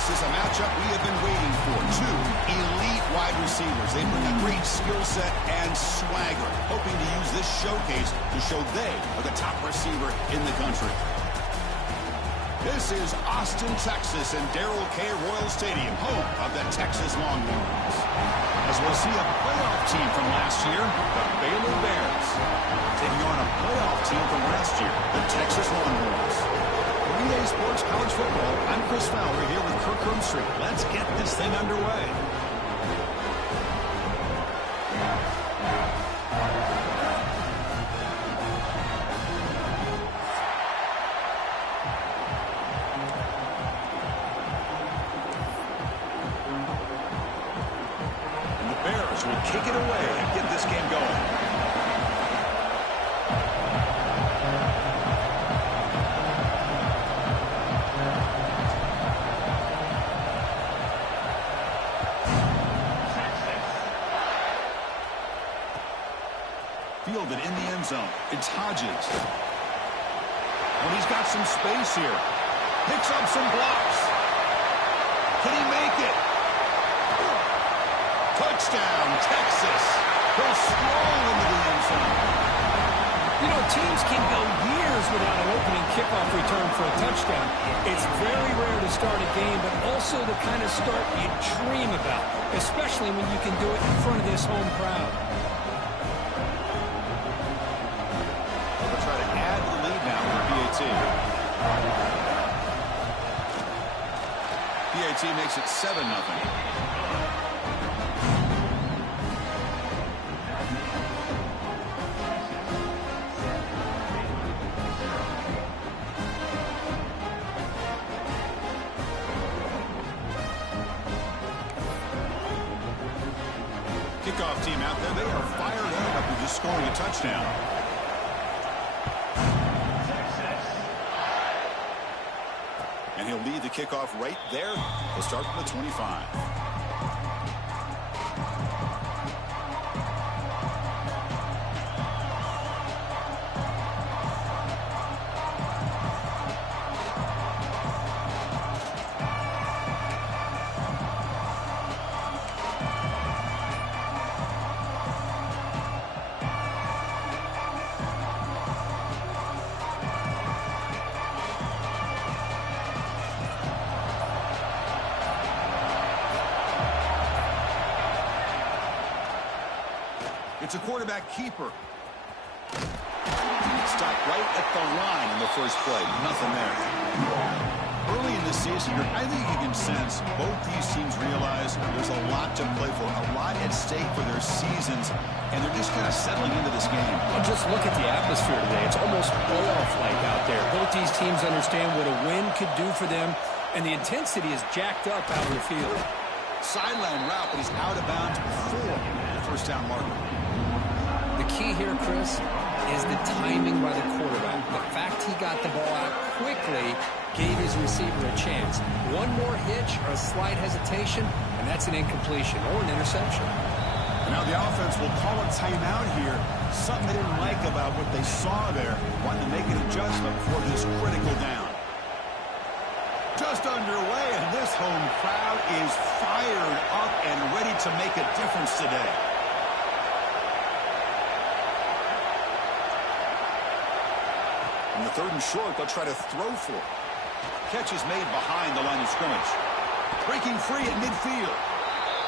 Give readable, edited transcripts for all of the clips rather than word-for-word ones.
This is a matchup we have been waiting for. Two elite wide receivers. They bring a great skill set and swagger, hoping to use this showcase to show they are the top receiver in the country. This is Austin, Texas, and Darrell K. Royal Stadium, home of the Texas Longhorns. As we'll see a playoff team from last year, the Baylor Bears, taking on a playoff team from last year, the Texas Longhorns. For EA Sports College Football, I'm Chris Fowler here with Kirk Herbstreit. Let's get this thing underway. Will kick it away and get this game going. Fielded in the end zone. It's Hodges. And he's got some space here. Picks up some blocks. Can he make it? Touchdown, Texas. He'll stroll into the end zone. You know, teams can go years without an opening kickoff return for a touchdown. It's very rare to start a game, but also the kind of start you dream about, especially when you can do it in front of this home crowd. They'll try to add the lead now for PAT. PAT makes it 7-0. Kickoff team out there. They are fired up after just scoring a touchdown. And he'll lead the kickoff right there. He'll start from the 25. It's a quarterback keeper. Stopped right at the line in the first play. Nothing there. Early in the season, I think you can sense both these teams realize there's a lot to play for, a lot at stake for their seasons, and they're just kind of settling into this game. Well, just look at the atmosphere today. It's almost playoff-like out there. Both these teams understand what a win could do for them, and the intensity is jacked up out of the field. Sideline route, but he's out of bounds before the first down marker. The key here, Chris, is the timing by the quarterback. The fact he got the ball out quickly gave his receiver a chance. One more hitch or a slight hesitation, and that's an incompletion or an interception. And now the offense will call a timeout here. Something they didn't like about what they saw there. Wanting to make an adjustment for this critical down. Just underway, and this home crowd is fired up and ready to make a difference today. On the 3rd and short, they'll try to throw for it. Catch is made behind the line of scrimmage. Breaking free at midfield.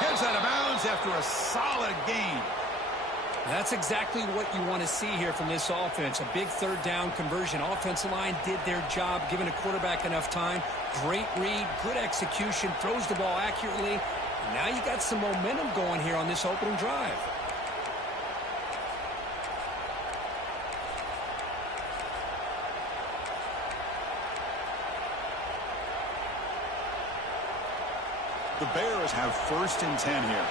Heads out of bounds after a solid gain. That's exactly what you want to see here from this offense. A big 3rd down conversion. Offensive line did their job, giving a quarterback enough time. Great read, good execution, throws the ball accurately. And now you got some momentum going here on this opening drive. The Bears have 1st and 10 here.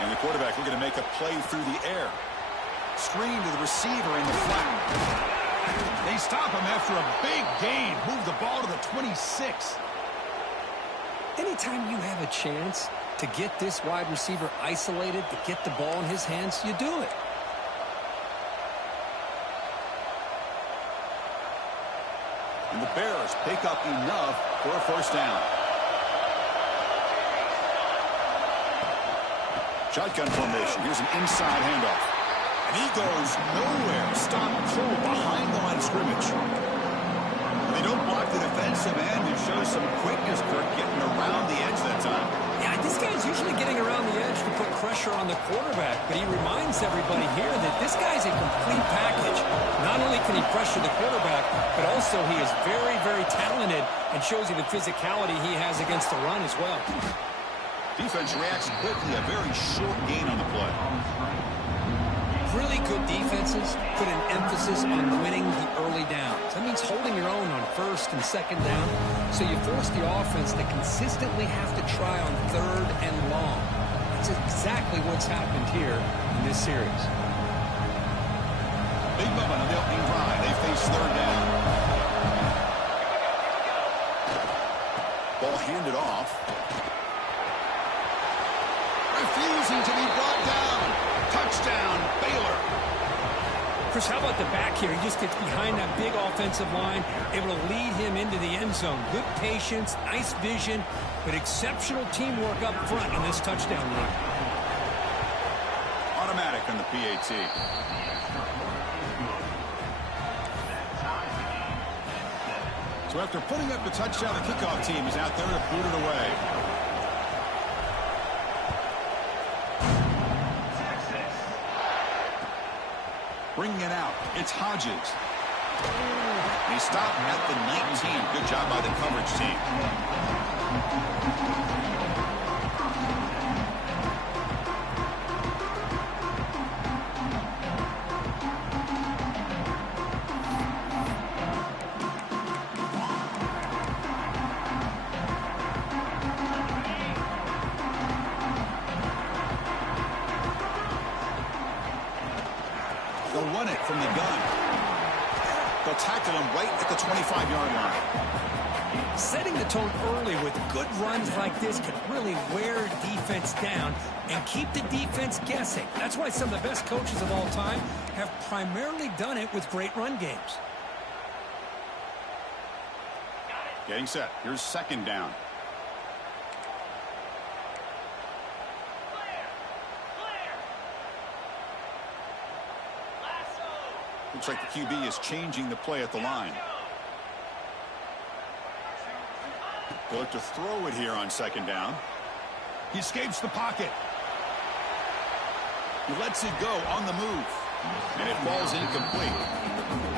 And the quarterback looking to make a play through the air. Screen to the receiver in the flat. They stop him after a big gain. Move the ball to the 26. Anytime you have a chance to get this wide receiver isolated, to get the ball in his hands, you do it. And the Bears pick up enough for a first down. Shotgun formation. Here's an inside handoff. And he goes nowhere. Stop cold behind the line of scrimmage. They don't block the defensive end and show some quickness, Kirk, getting around the edge that time. Yeah, this guy's usually getting around the edge to put pressure on the quarterback, but he reminds everybody here that this guy's a complete package. Not only can he pressure the quarterback, but also he is very, very talented and shows you the physicality he has against the run as well. Defense reacts quickly, a very short gain on the play. Really good defenses put an emphasis on winning the early downs. That means holding your own on first and second down, so you force the offense to consistently have to try on third and long. That's exactly what's happened here in this series. Big moment on the opening drive. They face third down. Ball handed off. Refusing to be brought down. Touchdown, Baylor. Chris, how about the back here? He just gets behind that big offensive line, able to lead him into the end zone. Good patience, nice vision, but exceptional teamwork up front in this touchdown run. Automatic on the PAT. So after putting up the touchdown, the kickoff team is out there to boot it away. Bringing it out, it's Hodges. He stopped at the 19. Good job by the coverage team. They'll run it from the gun. They'll tackle him right at the 25-yard line. Setting the tone early with good runs like this can really wear defense down and keep the defense guessing. That's why some of the best coaches of all time have primarily done it with great run games. Getting set. Here's second down. Looks like the QB is changing the play at the line. They'll look to throw it here on second down. He escapes the pocket. He lets it go on the move. And it falls incomplete.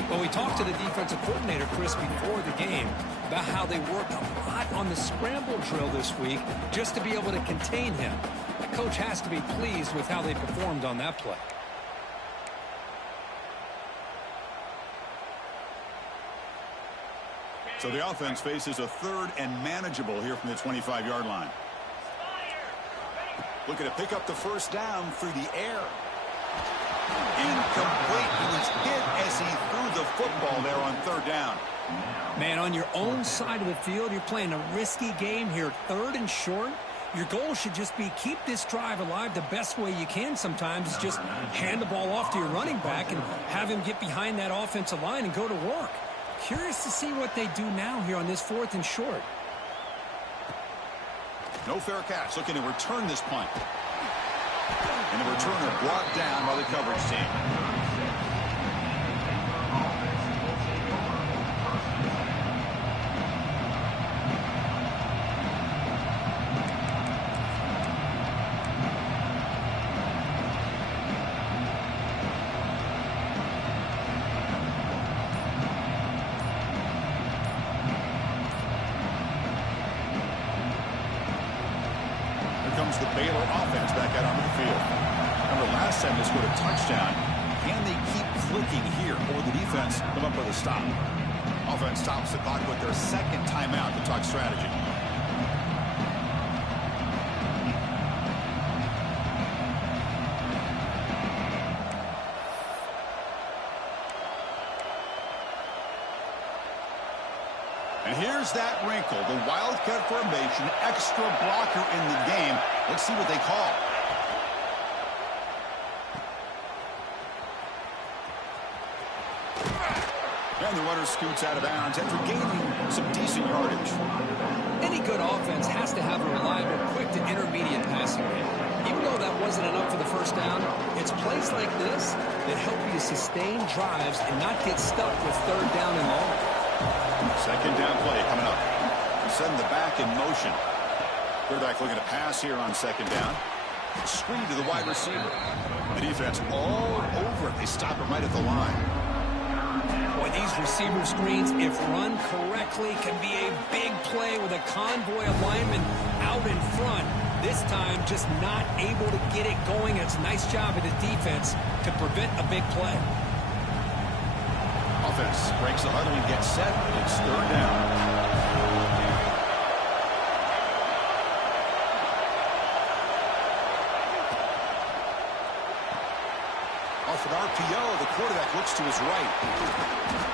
Well, we talked to the defensive coordinator, Chris, before the game about how they worked a lot on the scramble drill this week just to be able to contain him. The coach has to be pleased with how they performed on that play. So the offense faces a third and manageable here from the 25-yard line. Looking to pick up the first down through the air. Incomplete. He was hit as he threw the football there on third down. Man, on your own side of the field, you're playing a risky game here, third and short. Your goal should just be keep this drive alive the best way you can sometimes. Is just hand the ball off to your running back and have him get behind that offensive line and go to work. Curious to see what they do now here on this fourth and short. No fair catch. Looking to return this punt. And the returner brought down by the coverage team. Comes the Baylor offense back out onto the field. Remember, last time they scored a touchdown. Can they keep clicking here, or the defense come up with a stop? Offense stops the clock with their second timeout to talk strategy. And here's that wrinkle, the wildcat formation, extra blocker in the game. Let's see what they call. And the runner scoots out of bounds after gaining some decent yardage. Any good offense has to have a reliable, quick to intermediate passing game. Even though that wasn't enough for the first down, it's plays like this that help you sustain drives and not get stuck with third down and long. Second down play coming up. Send the back in motion. Quarterback looking to pass here on second down. Screen to the wide receiver. The defense all over it. They stop it right at the line. Boy, these receiver screens, if run correctly, can be a big play with a convoy of linemen out in front. This time, just not able to get it going. It's a nice job of the defense to prevent a big play. Offense breaks the huddle and gets set. It's third down. Off an RPO, the quarterback looks to his right.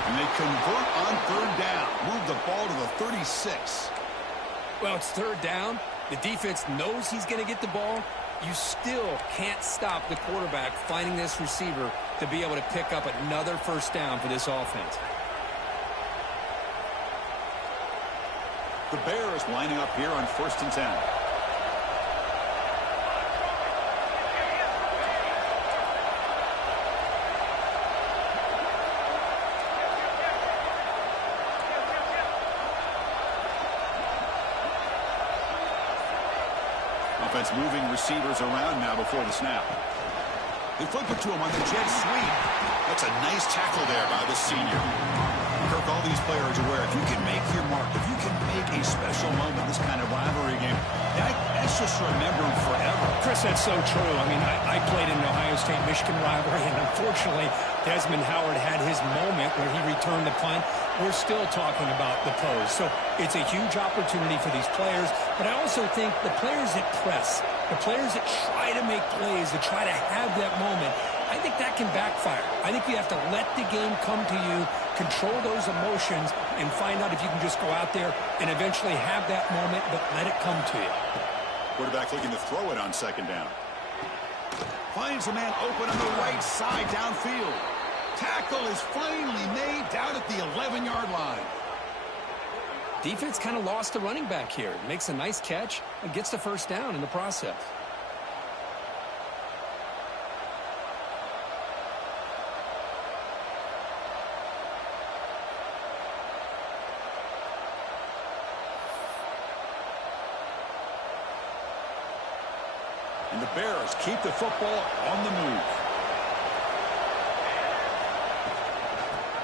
And they convert on third down. Move the ball to the 36. Well, it's third down. The defense knows he's going to get the ball. You still can't stop the quarterback finding this receiver to be able to pick up another first down for this offense. The Bears lining up here on 1st and 10. Offense moving receivers around now before the snap. They flip it to him on the jet sweep. That's a nice tackle there by the senior. Kirk, all these players are aware if you can make your mark, if you can make a special moment in this kind of rivalry game, that's just remembered forever. Chris, that's so true. I mean, I played in an Ohio State-Michigan rivalry, and unfortunately, Desmond Howard had his moment where he returned the punt. We're still talking about the pose. So it's a huge opportunity for these players, but I also think the players that press, the players that try to make plays, that try to have that moment, I think that can backfire. I think you have to let the game come to you, control those emotions, and find out if you can just go out there and eventually have that moment, but let it come to you. Quarterback looking to throw it on second down. Finds a man open on the right side downfield. Tackle is finally made down at the 11-yard line. Defense kind of lost the running back here. Makes a nice catch and gets the first down in the process. And the Bears keep the football on the move.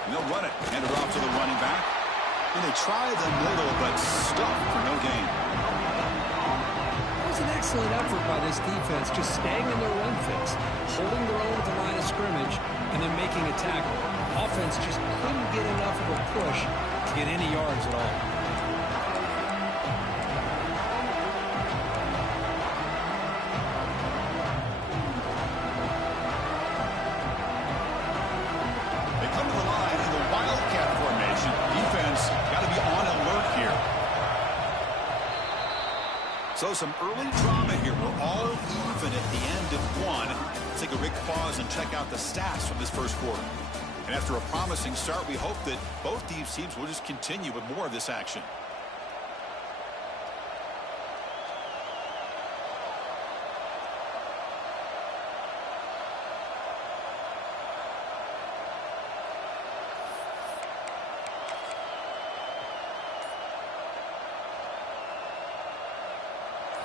And they'll run it. Hand it off to the running back. And they try the middle, but stuck for no gain. That was an excellent effort by this defense, just staying in their run fix, holding their own at the line of scrimmage, and then making a tackle. Offense just couldn't get enough of a push to get any yards at all. So some early drama here. We're all even at the end of one. Let's take a quick pause and check out the stats from this first quarter. And after a promising start, we hope that both these teams will just continue with more of this action.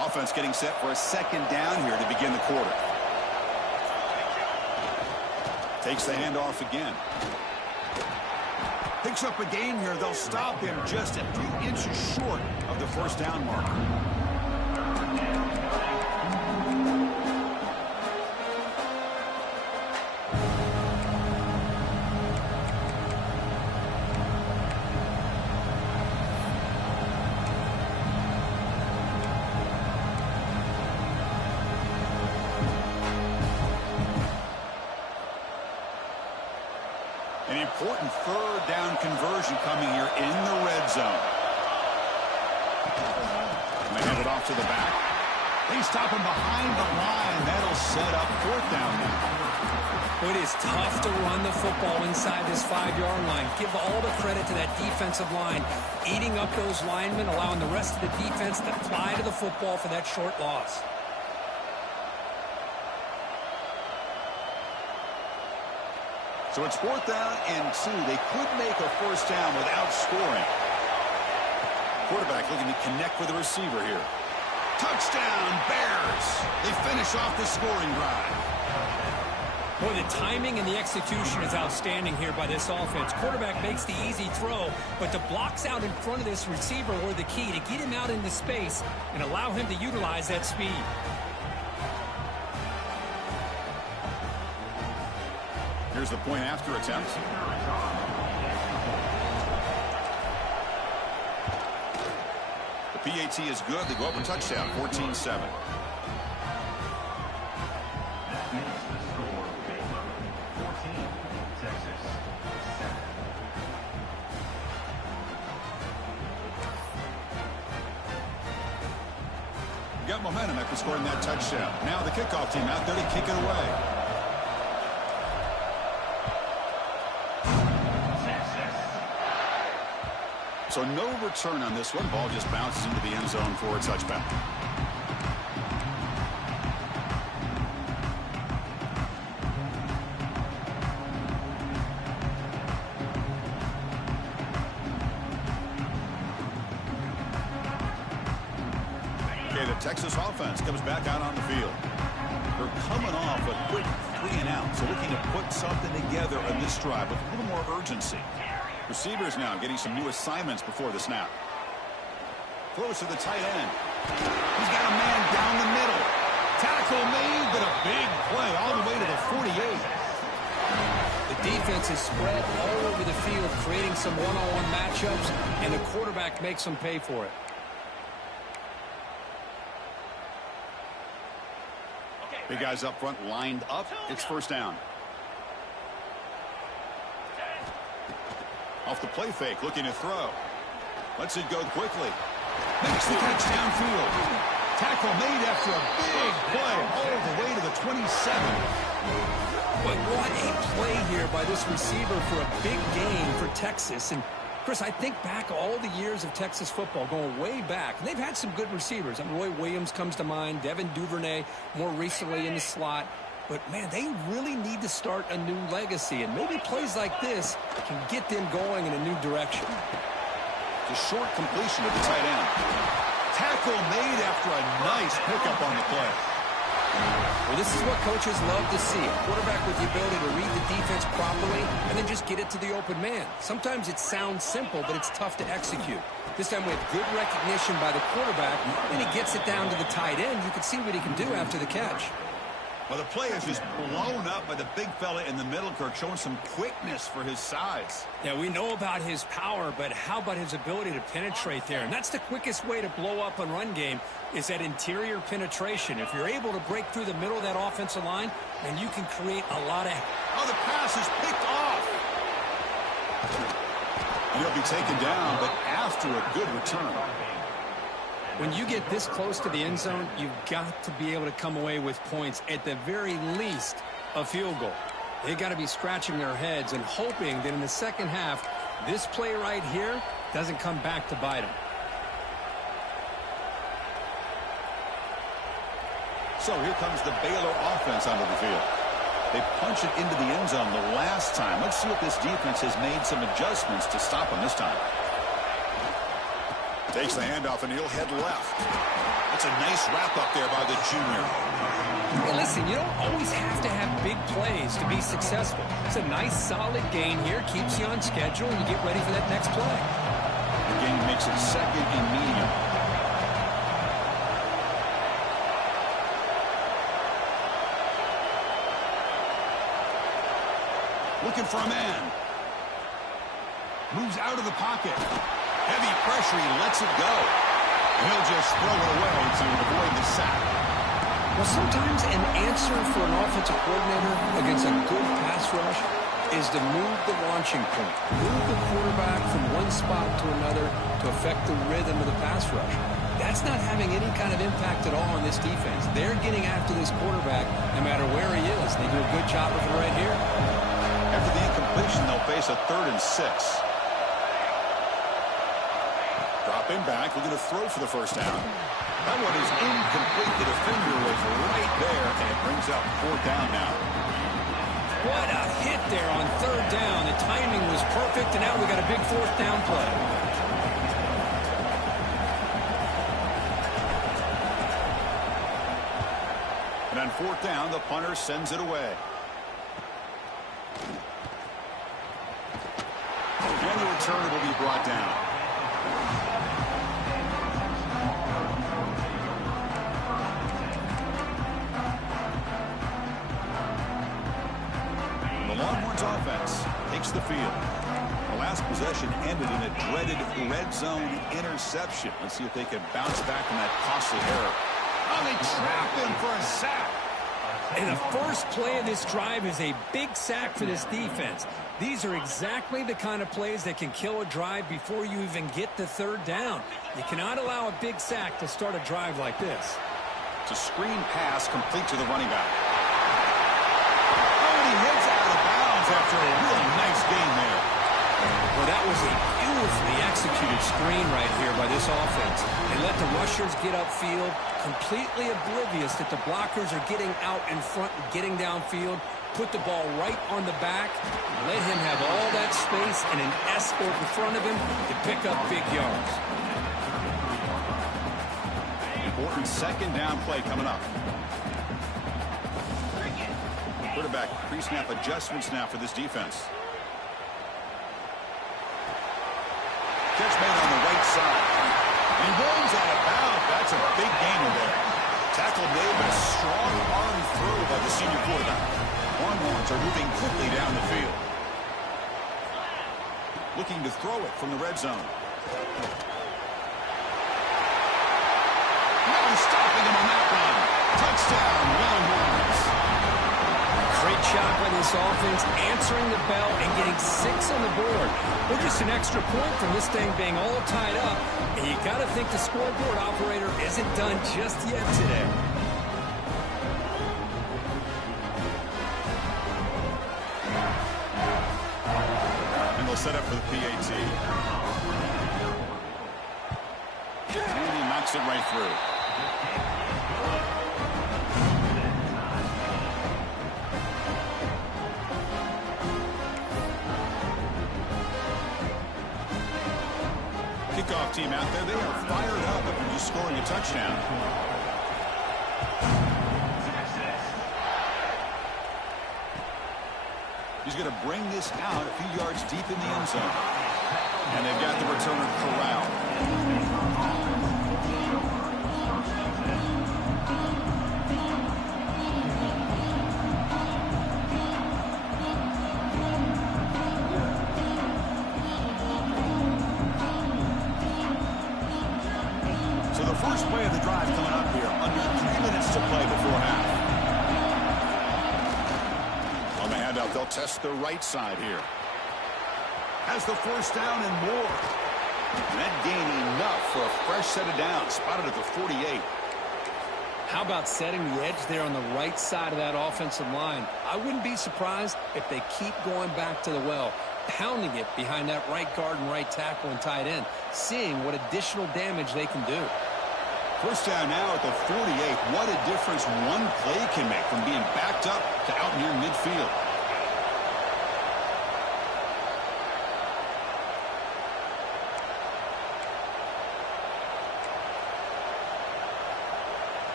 Offense getting set for a second down here to begin the quarter. Takes the handoff again. Picks up a gain here. They'll stop him just a few inches short of the first down marker. An important third down conversion coming here in the red zone. And they hand it off to the back. They stop him behind the line. That'll set up 4th down now. It is tough to run the football inside this 5-yard line. Give all the credit to that defensive line, eating up those linemen, allowing the rest of the defense to fly to the football for that short loss. So it's 4th down and 2. They could make a 1st down without scoring. Quarterback looking to connect with the receiver here. Touchdown, Bears. They finish off the scoring drive. Boy, the timing and the execution is outstanding here by this offense. Quarterback makes the easy throw, but the blocks out in front of this receiver were the key to get him out into space and allow him to utilize that speed. Here's the point after attempt. The PAT is good. They go up a touchdown, 14-7. Got momentum after scoring that touchdown. Now the kickoff team out there to kick it away. So no return on this one. Ball just bounces into the end zone for a touchback. Texas offense comes back out on the field. They're coming off a quick 3-and-out, so looking to put something together on this drive with a little more urgency. Receivers now getting some new assignments before the snap. Throws to the tight end. He's got a man down the middle. Tackle made, but a big play all the way to the 48. The defense is spread all over the field, creating some one-on-one matchups, and the quarterback makes them pay for it. Big guys up front lined up. It's 1st down. Off the play fake, looking to throw. Lets it go quickly. Makes the catch downfield. Tackle made after a big play all the way to the 27. But what a play here by this receiver for a big gain for Texas. And Chris, I think back all the years of Texas football, going way back, and they've had some good receivers. I mean, Roy Williams comes to mind, Devin Duvernay more recently in the slot. But, man, they really need to start a new legacy, and maybe plays like this can get them going in a new direction. The short completion of the tight end. Tackle made after a nice pickup on the play. Well, this is what coaches love to see. A quarterback with the ability to read the defense properly and then just get it to the open man. Sometimes it sounds simple, but it's tough to execute. This time with good recognition by the quarterback, and he gets it down to the tight end. You can see what he can do after the catch. Well, the play is just blown up by the big fella in the middle, Kirk, showing some quickness for his size. Yeah, we know about his power, but how about his ability to penetrate there? And that's the quickest way to blow up a run game, is that interior penetration. If you're able to break through the middle of that offensive line, then you can create a lot of... Oh, the pass is picked off. He'll be taken down, but after a good return. When you get this close to the end zone, you've got to be able to come away with points, at the very least, a field goal. They got to be scratching their heads and hoping that in the second half, this play right here doesn't come back to bite them. So here comes the Baylor offense onto the field. They punch it into the end zone the last time. Let's see if this defense has made some adjustments to stop them this time. Takes the handoff, and he'll head left. That's a nice wrap-up there by the junior. Hey, listen, you don't always have to have big plays to be successful. It's a nice, solid gain here. Keeps you on schedule, and you get ready for that next play. The gain makes it second and medium. Looking for a man. Moves out of the pocket. Heavy pressure, he lets it go. He'll just throw it away to avoid the sack. Well, sometimes an answer for an offensive coordinator against a good pass rush is to move the launching point. Move the quarterback from one spot to another to affect the rhythm of the pass rush. that's not having any kind of impact at all on this defense. They're getting after this quarterback no matter where he is. They do a good job of it right here. After the incompletion, they'll face a 3rd and 6. Dropping back, we're going to throw for the first down. That one is incomplete. The defender was right there, and it brings up 4th down now. What a hit there on 3rd down. The timing was perfect, and now we got a big 4th down play. And on 4th down, the punter sends it away. And the returner will be brought down. The Longhorns offense takes the field. The last possession ended in a dreaded red zone interception. Let's see if they can bounce back from that costly error. Oh, they trap him for a sack. And the first play of this drive is a big sack for this defense. These are exactly the kind of plays that can kill a drive before you even get the 3rd down. You cannot allow a big sack to start a drive like this. It's a screen pass complete to the running back. Oh, and he heads out of bounds after a really nice gain there. Well, that was a beautifully executed screen right here by this offense. They let the rushers get upfield, completely oblivious that the blockers are getting out in front and getting downfield, put the ball right on the back, let him have all that space and an escort in front of him to pick up big yards. Important 2nd down play coming up. Quarterback pre-snap adjustments now for this defense. Catch made on the right side. He rolls out of bounds. That's a big gainer there. Tackle made, but a strong arm throw by the senior quarterback. Longhorns are moving quickly down the field. Looking to throw it from the red zone. No stopping him on that one. Touchdown, Longhorns. Great job by this offense, answering the bell and getting 6 on the board. We're just an extra point from this thing being all tied up, and you got to think the scoreboard operator isn't done just yet today. And they'll set up for the PAT. And he knocks it right through. Kickoff team out there, they are fired up after just scoring a touchdown. He's going to bring this out a few yards deep in the end zone. And they've got the returner corralled. First play of the drive coming up here. Under 3 minutes to play before half. On the handout, they'll test the right side here. Has the 1st down and more. And that gain enough for a fresh set of downs. Spotted at the 48. How about setting the edge there on the right side of that offensive line? I wouldn't be surprised if they keep going back to the well, pounding it behind that right guard and right tackle and tight end, seeing what additional damage they can do. First down now at the 48. What a difference one play can make from being backed up to out near midfield.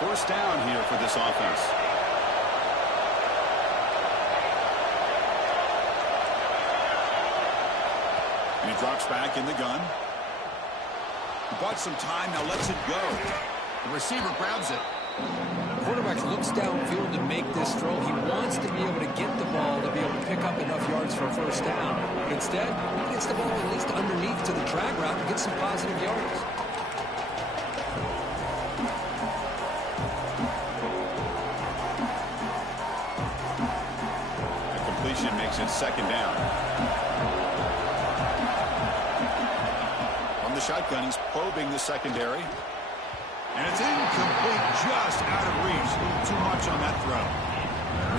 First down here for this offense. And he drops back in the gun. He bought some time, now lets it go. The receiver grabs it. The quarterback looks downfield to make this throw. He wants to be able to get the ball to be able to pick up enough yards for a first down. But instead, he gets the ball at least underneath to the drag route and gets some positive yards. The completion makes it second down. the shotgun, he's probing the secondary. And it's incomplete, just out of reach. A little too much on that throw.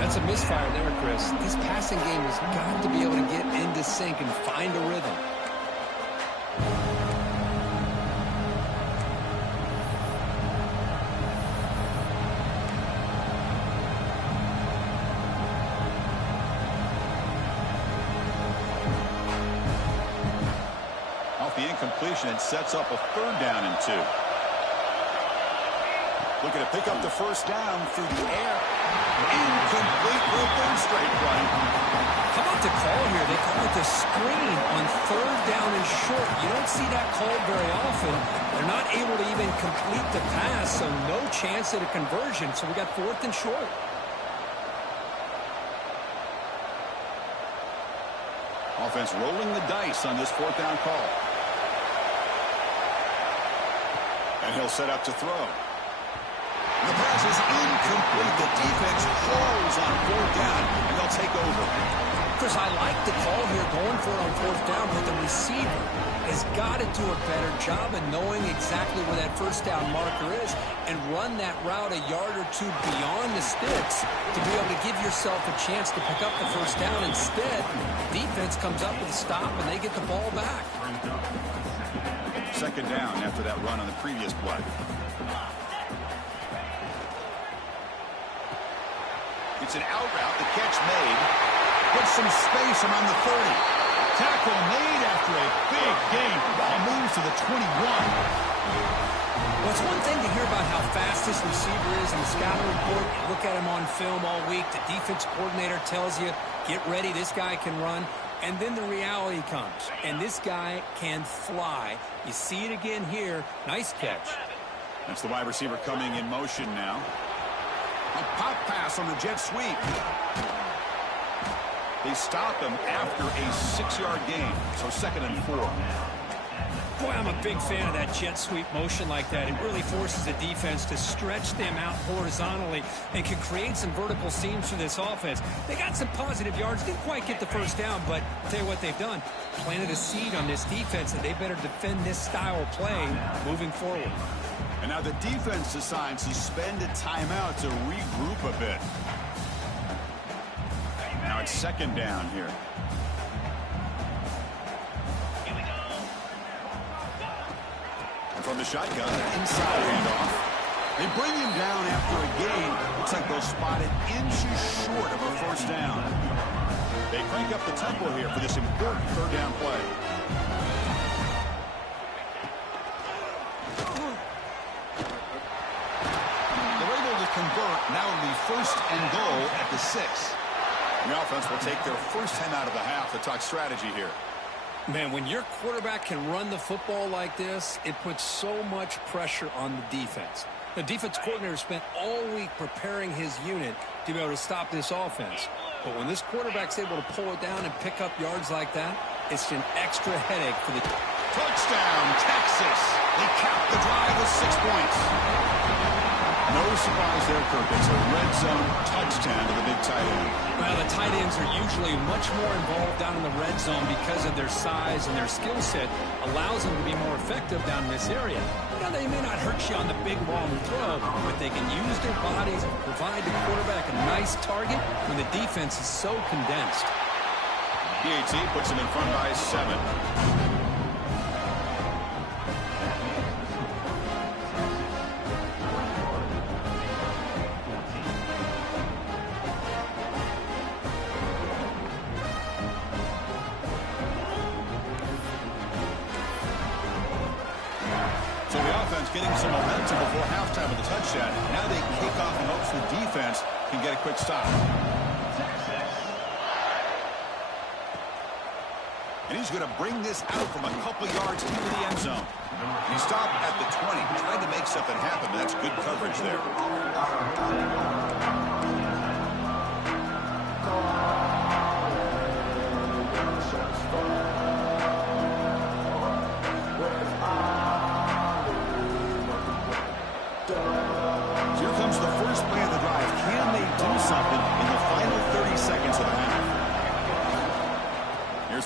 That's a misfire there, Chris. This passing game has got to be able to get into sync and find a rhythm. Off the incompletion, it sets up a 3rd down and 2. Looking to pick up the first down through the air. Incomplete for a 3rd straight play. How about the call here? They call it the screen on 3rd down and short. You don't see that called very often. They're not able to even complete the pass, so no chance at a conversion. So we got 4th and short. Offense rolling the dice on this 4th down call. And he'll set up to throw. The pass is incomplete. The defense holds on 4th down, and they'll take over. Chris, I like the call here going for it on 4th down, but the receiver has got to do a better job of knowing exactly where that first down marker is and run that route a yard or 2 beyond the sticks to be able to give yourself a chance to pick up the first down. Instead, defense comes up with a stop, and they get the ball back. 2nd down after that run on the previous play. It's an out route. The catch made. Gets some space around the 30. Tackle made after a big gain. Ball moves to the 21. Well, it's one thing to hear about how fast this receiver is in the scouting report. You look at him on film all week. The defense coordinator tells you, get ready, this guy can run. And then the reality comes, and this guy can fly. You see it again here. Nice catch. That's the wide receiver coming in motion now. A pop pass on the jet sweep. They stop him after a 6-yard gain, so 2nd and 4. Boy, I'm a big fan of that jet sweep motion like that. It really forces the defense to stretch them out horizontally and can create some vertical seams for this offense. They got some positive yards, didn't quite get the first down, but I'll tell you what they've done. Planted a seed on this defense, and they better defend this style of play moving forward. And now the defense decides to spend a timeout to regroup a bit. Now it's 2nd down here. And from the shotgun, inside handoff. They bring him down after a gain. Looks like they'll spot it inches short of a first down. They crank up the tempo here for this important 3rd down play. Convert. Now it'll be 1st and goal at the 6. The offense will take their first 10 out of the half to talk strategy here. Man, when your quarterback can run the football like this, it puts so much pressure on the defense. The defense coordinator spent all week preparing his unit to be able to stop this offense. But when this quarterback's able to pull it down and pick up yards like that, it's an extra headache for the... Touchdown, Texas! They cap the drive with 6 points. No surprise there, Kirk. It's a red zone touchdown to the big tight end. Well, the tight ends are usually much more involved down in the red zone because of their size and their skill set allows them to be more effective down in this area. Now, they may not hurt you on the big long throw, but they can use their bodies and provide the quarterback a nice target when the defense is so condensed. PAT puts him in front by 7. Getting some momentum before halftime with a touchdown. Now they kick off in hopes the defense can get a quick stop. And he's going to bring this out from a couple yards into the end zone. He stopped at the 20, trying to make something happen, but that's good coverage there.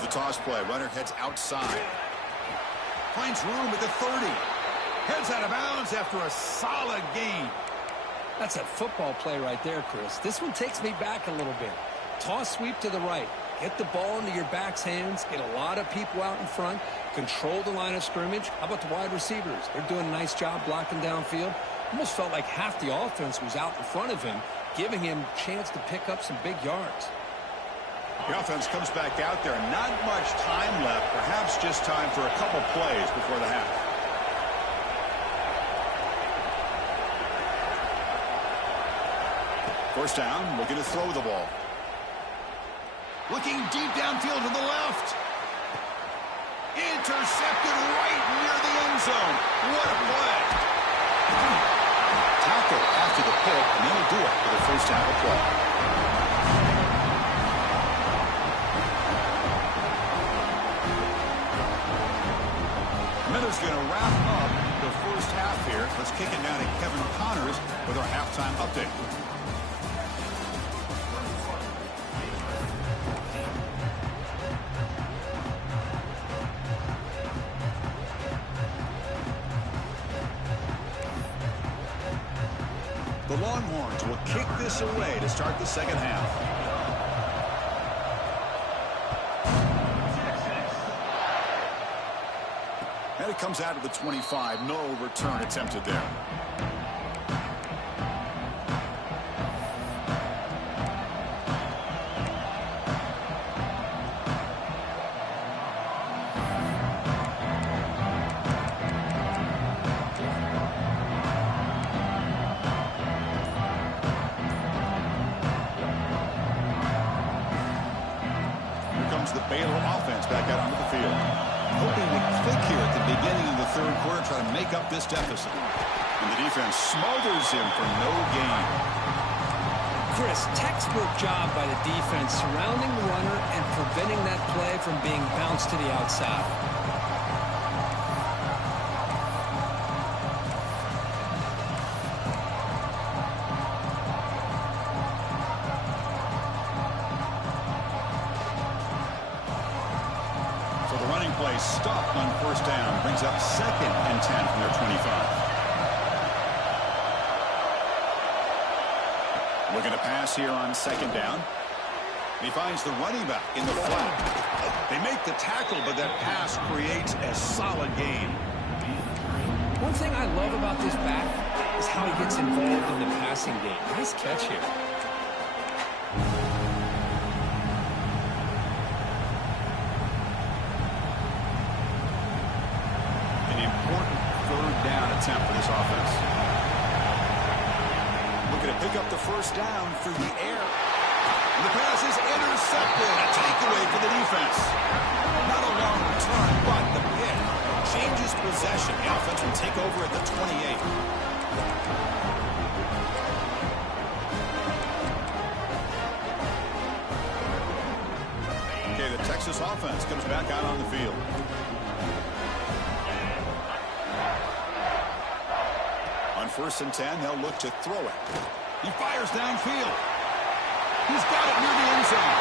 Toss play. Runner heads outside. Finds room at the 30. Heads out of bounds after a solid gain. That's a football play right there, Chris. This one takes me back a little bit. Toss sweep to the right. Get the ball into your back's hands. Get a lot of people out in front. Control the line of scrimmage. How about the wide receivers? They're doing a nice job blocking downfield. Almost felt like half the offense was out in front of him, giving him a chance to pick up some big yards. The offense comes back out there. Not much time left. Perhaps just time for a couple plays before the half. First down, looking to throw the ball. Looking deep downfield to the left. Intercepted right near the end zone. What a play. Tackle after the pick, and that'll do it for the first half of play. Miller's going to wrap up the first half here. Let's kick it down to Kevin Connors with our halftime update. The Longhorns will kick this away to start the second half. And it comes out to the 25. No return attempted there. The Baylor offense back out onto the field. Hoping to click here at the beginning of the third quarter, try to make up this deficit. And the defense smothers him for no gain. Chris, textbook job by the defense surrounding the runner and preventing that play from being bounced to the outside. Play stopped on first down, brings up 2nd and 10 from their 25. Looking to pass here on 2nd down. He finds the running back in the flat. They make the tackle, but that pass creates a solid gain. One thing I love about this back is how he gets involved in the passing game. Nice catch here. Attempt for this offense. Looking to pick up the first down through the air. And the pass is intercepted. A takeaway for the defense. Not a long return, but the pick changes possession. The offense will take over at the 28. Okay, the Texas offense comes back out on the field. First and 10, they'll look to throw it. He fires downfield. He's got it near the end zone.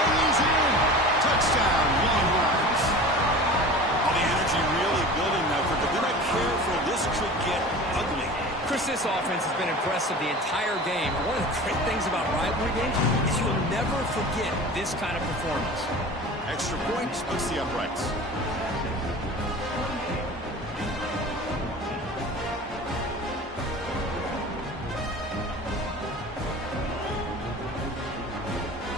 And he's in. Touchdown, Longhorns. All the energy really building now. If they're not careful, this could get ugly. Chris, this offense has been impressive the entire game. One of the great things about rivalry games is you'll never forget this kind of performance. Extra point splits the uprights.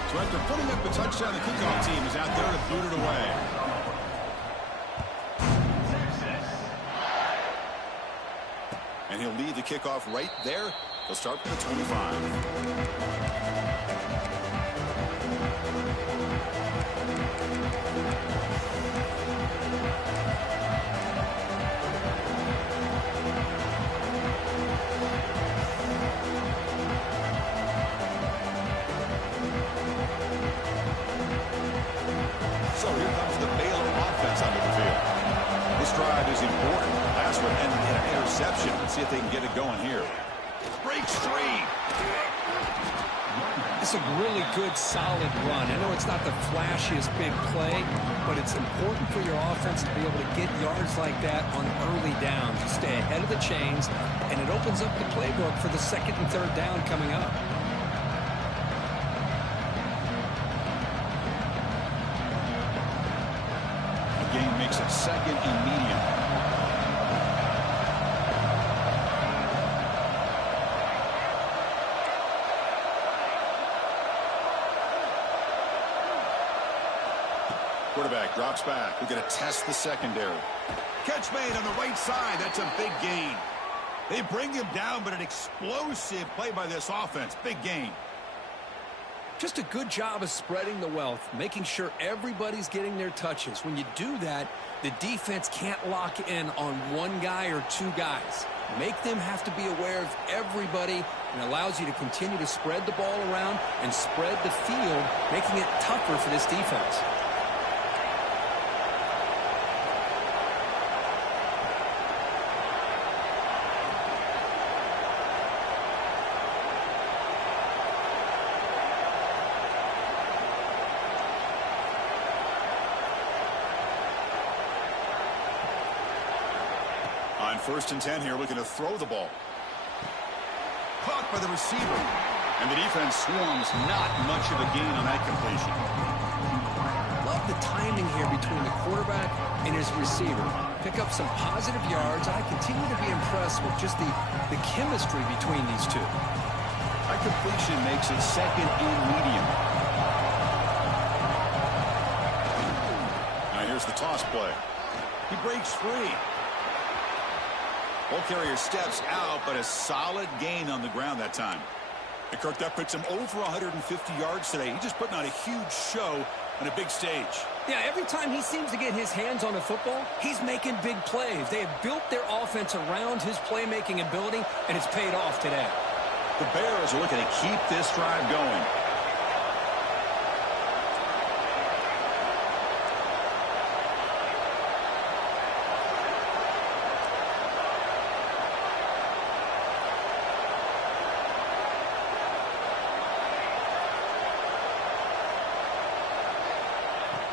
So after putting up a touchdown, the kickoff team is out there to boot it away. And he'll lead the kickoff right there. He'll start from the 25. So here comes the Baylor offense onto the field. This drive is important. Last one ended in an interception. Let's see if they can get it going here. Breaks free. It's a really good, solid run. I know it's not the flashiest big play, but it's important for your offense to be able to get yards like that on early downs. You stay ahead of the chains, and it opens up the playbook for the second and third down coming up. The game makes it second and medium. Quarterback drops back. We're going to test the secondary. Catch made on the right side. That's a big gain. They bring him down, but an explosive play by this offense. Big gain. Just a good job of spreading the wealth, making sure everybody's getting their touches. When you do that, the defense can't lock in on one guy or two guys. Make them have to be aware of everybody, and allows you to continue to spread the ball around and spread the field, making it tougher for this defense. On 1st and 10 here, looking to throw the ball. Caught by the receiver. And the defense swarms. Not much of a gain on that completion. Love the timing here between the quarterback and his receiver. Pick up some positive yards. I continue to be impressed with just the chemistry between these two. That completion makes it second and medium. Now here's the toss play. He breaks free. Ball carrier steps out, but a solid gain on the ground that time. And Kirk, that puts him over 150 yards today. He's just putting on a huge show on a big stage. Yeah, every time he seems to get his hands on the football, he's making big plays. They have built their offense around his playmaking ability, and it's paid off today. The Bears are looking to keep this drive going.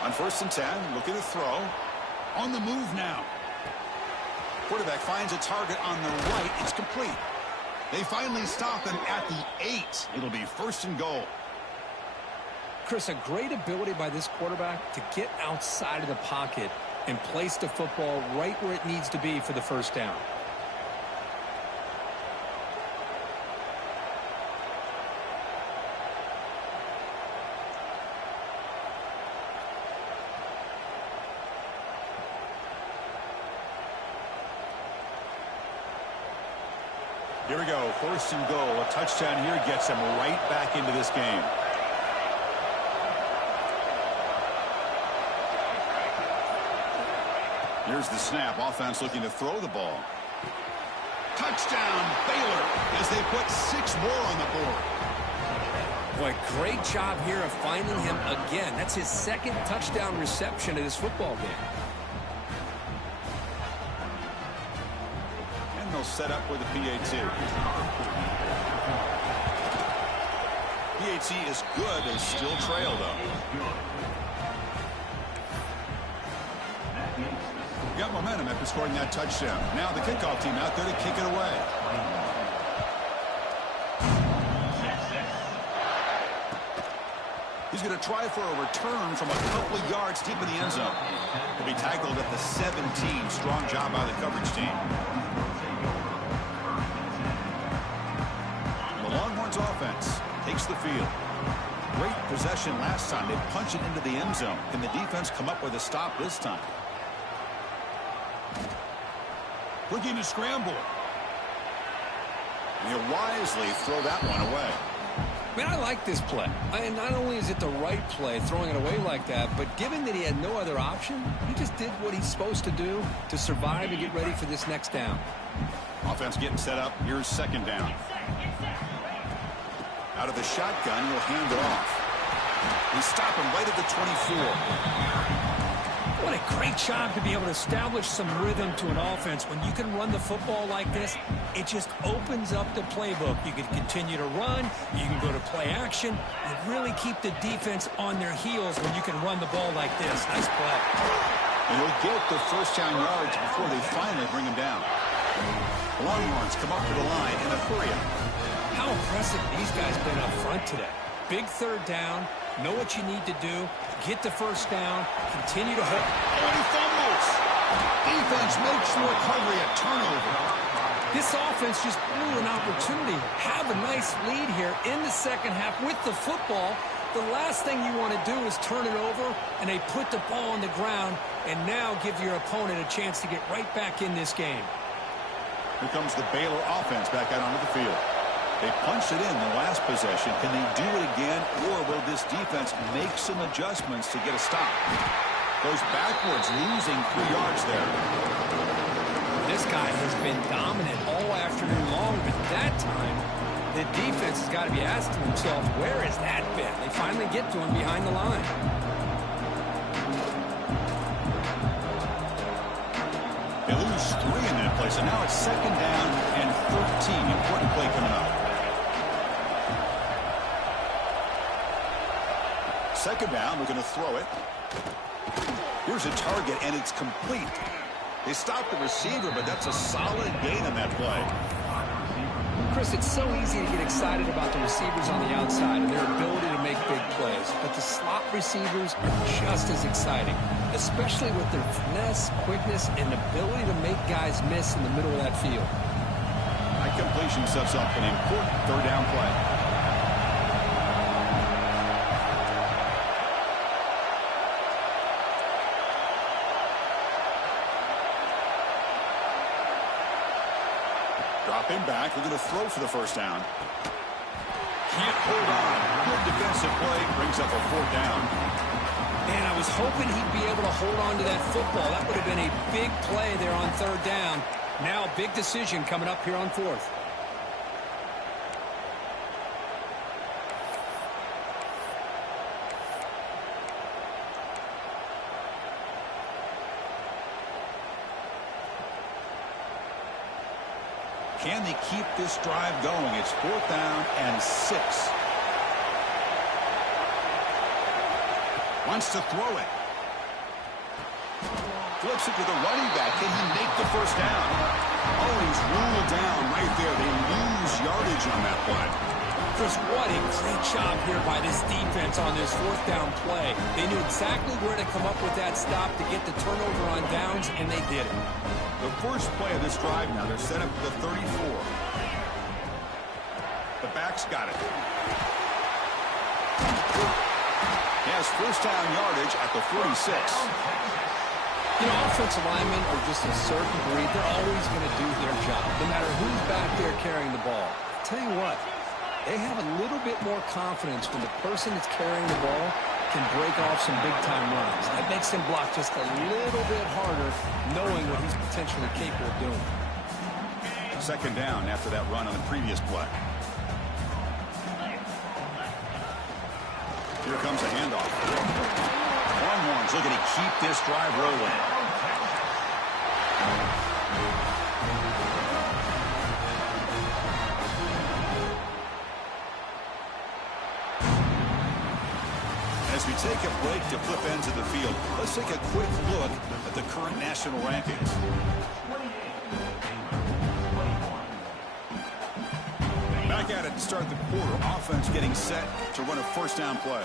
On 1st and 10, looking to throw. On the move now. Quarterback finds a target on the right. It's complete. They finally stop him at the 8. It'll be 1st and goal. Chris, a great ability by this quarterback to get outside of the pocket and place the football right where it needs to be for the first down. Here we go, 1st and goal. A touchdown here gets him right back into this game. Here's the snap. Offense looking to throw the ball. Touchdown, Baylor, as they put 6 more on the board. Boy, great job here of finding him again. That's his 2nd touchdown reception of this football game. And they'll set up with a PAT. PAT is good. They still trail, though. Got momentum after scoring that touchdown. Now the kickoff team out there to kick it away. He's going to try for a return from a couple of yards deep in the end zone. He'll be tackled at the 17. Strong job by the coverage team. The Longhorns offense takes the field. Great possession last time. They punch it into the end zone. Can the defense come up with a stop this time? Looking to scramble. And he'll wisely throw that one away. Man, I like this play. And not only is it the right play, throwing it away like that, but given that he had no other option, he just did what he's supposed to do to survive and get ready for this next down. Offense getting set up. Here's 2nd down. Out of the shotgun, he'll hand it off. They stop him right at the 24. What a great job to be able to establish some rhythm to an offense. When you can run the football like this, it just opens up the playbook. You can continue to run. You can go to play action. You really keep the defense on their heels when you can run the ball like this. Nice play. And he'll get the first down yards before they finally bring him down. Longhorns come up to the line in a hurry. How impressive these guys been up front today. Big third down. Know what you need to do. Get the first down. Continue to hold. Oh, and he fumbles. Defense makes the recovery a turnover. This offense just blew an opportunity. Have a nice lead here in the second half with the football. The last thing you want to do is turn it over, and they put the ball on the ground and now give your opponent a chance to get right back in this game. Here comes the Baylor offense back out onto the field. They punched it in the last possession. Can they do it again, or will this defense make some adjustments to get a stop? Goes backwards, losing 3 yards there. This guy has been dominant all afternoon long, but that time, the defense has got to be asking themselves, where has that been? They finally get to him behind the line. They lose 3 in that play, so now it's second down and 13. Important play coming up. Second down, we're going to throw it. Here's a target, and it's complete. They stopped the receiver, but that's a solid gain on that play. Chris, it's so easy to get excited about the receivers on the outside and their ability to make big plays. But the slot receivers are just as exciting, especially with their finesse, quickness, and ability to make guys miss in the middle of that field. That completion sets up an important third down play. Dropping back, we're going to throw for the first down. Can't hold on. Good defensive play, brings up a fourth down. Man, I was hoping he'd be able to hold on to that football. That would have been a big play there on third down. Now a big decision coming up here on fourth. Can they keep this drive going? It's fourth down and 6. Wants to throw it. Flips it to the running back. Can he make the first down? Oh, he's ruled down right there. They lose yardage on that play. Chris, what a great job here by this defense on this fourth down play. They knew exactly where to come up with that stop to get the turnover on downs, and they did it. The first play of this drive now, they're set up for the 34. The back's got it. He has first down yardage at the 46. You know, offensive linemen are just a certain breed. They're always going to do their job, no matter who's back there carrying the ball. I'll tell you what, they have a little bit more confidence when the person that's carrying the ball can break off some big-time runs. That makes him block just a little bit harder, knowing what he's potentially capable of doing. Second down after that run on the previous play. Here comes a handoff. Longhorns looking to keep this drive rolling. As we take a break to flip ends of the field, let's take a quick look at the current national rankings. Back at it to start the quarter. Offense getting set to run a first down play.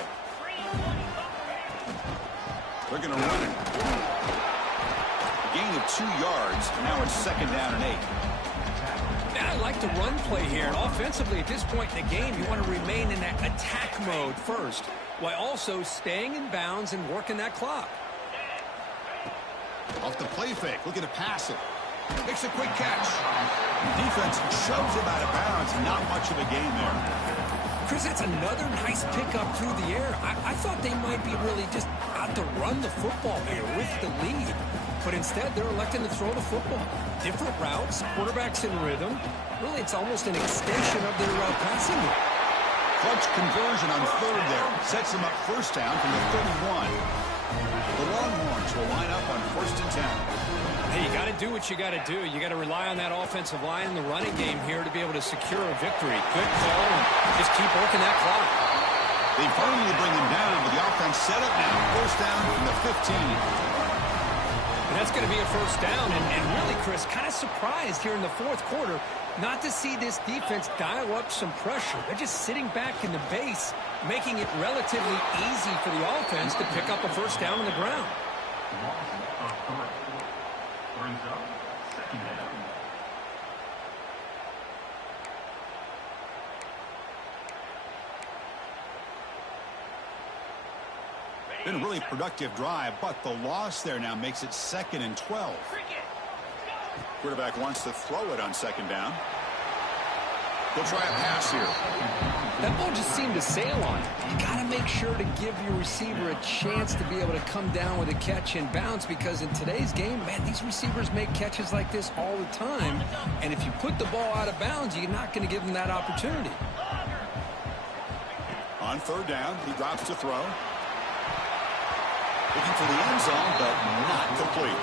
They're going to run it. A gain of 2 yards, and now it's second down and 8. I like the run play here. And offensively, at this point in the game, you want to remain in that attack mode first, while also staying in bounds and working that clock. Off the play fake, looking to pass it. Makes a quick catch. Defense shoves him out of bounds. Not much of a gain there. Chris, it's another nice pickup through the air. I thought they might be really just out to run the football here with the lead. But instead, they're electing to throw the football. Different routes, quarterbacks in rhythm. Really, it's almost an extension of their passing game. Clutch conversion on third there. Sets them up first down from the 31. The Longhorns quarterbacks will line up on 1st and 10. Hey, you got to do what you got to do. You got to rely on that offensive line in the running game here to be able to secure a victory. Good call, and just keep working that clock. They finally bring him down, but the offense set up now. 1st down from the 15. And that's going to be a 1st down. And really, Chris, kind of surprised here in the 4th quarter not to see this defense dial up some pressure. They're just sitting back in the base, making it relatively easy for the offense to pick up a 1st down on the ground. Been a really productive drive, but the loss there now makes it 2nd and 12. Quarterback wants to throw it on 2nd down. He'll try a pass here. That ball just seemed to sail on it. You got to make sure to give your receiver a chance to be able to come down with a catch and bounce, because in today's game, man, these receivers make catches like this all the time. And if you put the ball out of bounds, you're not going to give them that opportunity. On 3rd down, he drops to throw. Looking for the end zone, but not complete.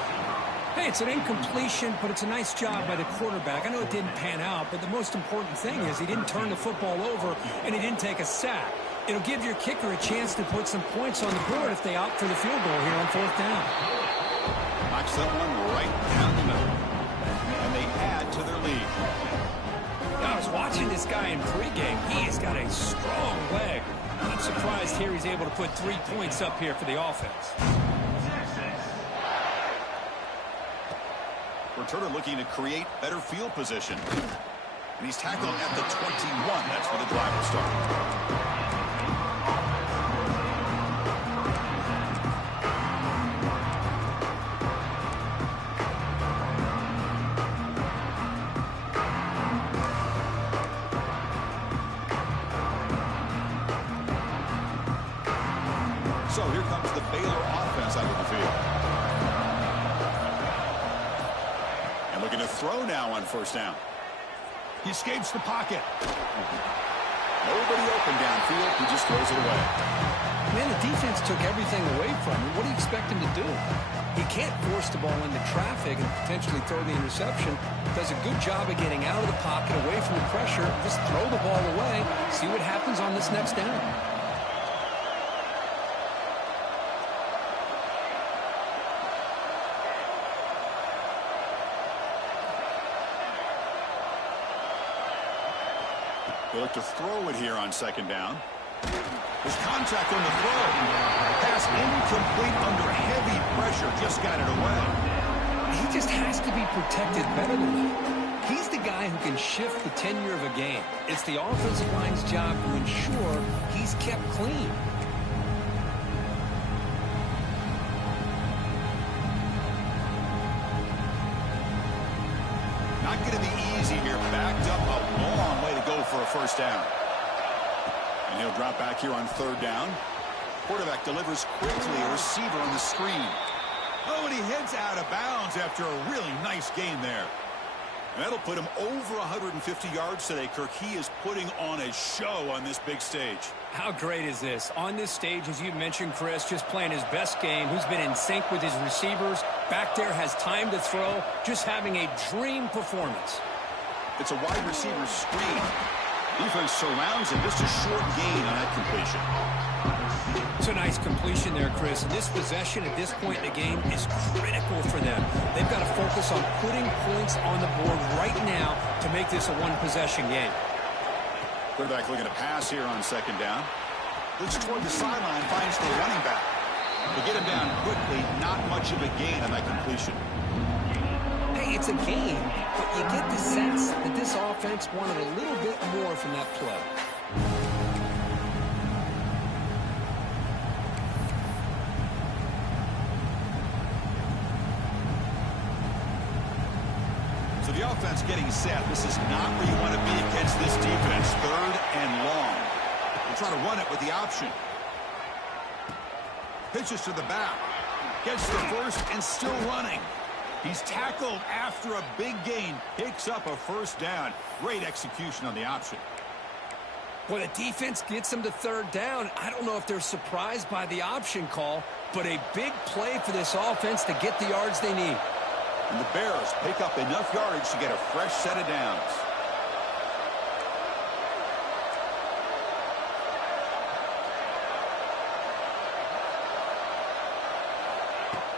Hey, it's an incompletion, but it's a nice job by the quarterback. I know it didn't pan out, but the most important thing is he didn't turn the football over and he didn't take a sack. It'll give your kicker a chance to put some points on the board if they opt for the field goal here on 4th down. Knocks that one right down the middle. And they add to their lead. I was watching this guy in pregame. He has got a strong leg. I'm surprised here he's able to put 3 points up here for the offense. Returner looking to create better field position. And he's tackled at the 21. That's where the drive will start. So here comes the Baylor offense out of the field. And looking to throw now on 1st down. He escapes the pocket. Nobody open downfield. He just throws it away. Man, the defense took everything away from him. What do you expect him to do? He can't force the ball into traffic and potentially throw the interception. Does a good job of getting out of the pocket, away from the pressure. Just throw the ball away. See what happens on this next down. They look to throw it here on 2nd down. There's contact on the throw. Pass incomplete under heavy pressure. Just got it away. He just has to be protected better than that. He's the guy who can shift the tenure of a game. It's the offensive line's job to ensure he's kept clean. Not going to be easy here. Backed up a long way to go for a 1st down. And he'll drop back here on 3rd down. Quarterback delivers quickly. A receiver on the screen. Oh, and he heads out of bounds after a really nice game there. And that'll put him over 150 yards today, Kirk. He is putting on a show on this big stage. How great is this? On this stage, as you mentioned, Chris, just playing his best game. Who's been in sync with his receivers. Back there, has time to throw. Just having a dream performance. It's a wide receiver screen. Defense surrounds him. Just a short gain on that completion. It's a nice completion there, Chris. This possession at this point in the game is critical for them. They've got to focus on putting points on the board right now to make this a one-possession game. Quarterback looking to pass here on 2nd down. Looks toward the sideline, finds the running back. To get him down quickly, not much of a gain on that completion. Hey, it's a game, but you get the sense that this offense wanted a little bit more from that play. So the offense getting set. This is not where you want to be against this defense. 3rd and long. They'll try to run it with the option. Pitches to the back. Gets the first and still running. He's tackled after a big gain. Picks up a 1st down. Great execution on the option. Well, the defense gets them to third down. I don't know if they're surprised by the option call, but a big play for this offense to get the yards they need. And the Bears pick up enough yardage to get a fresh set of downs.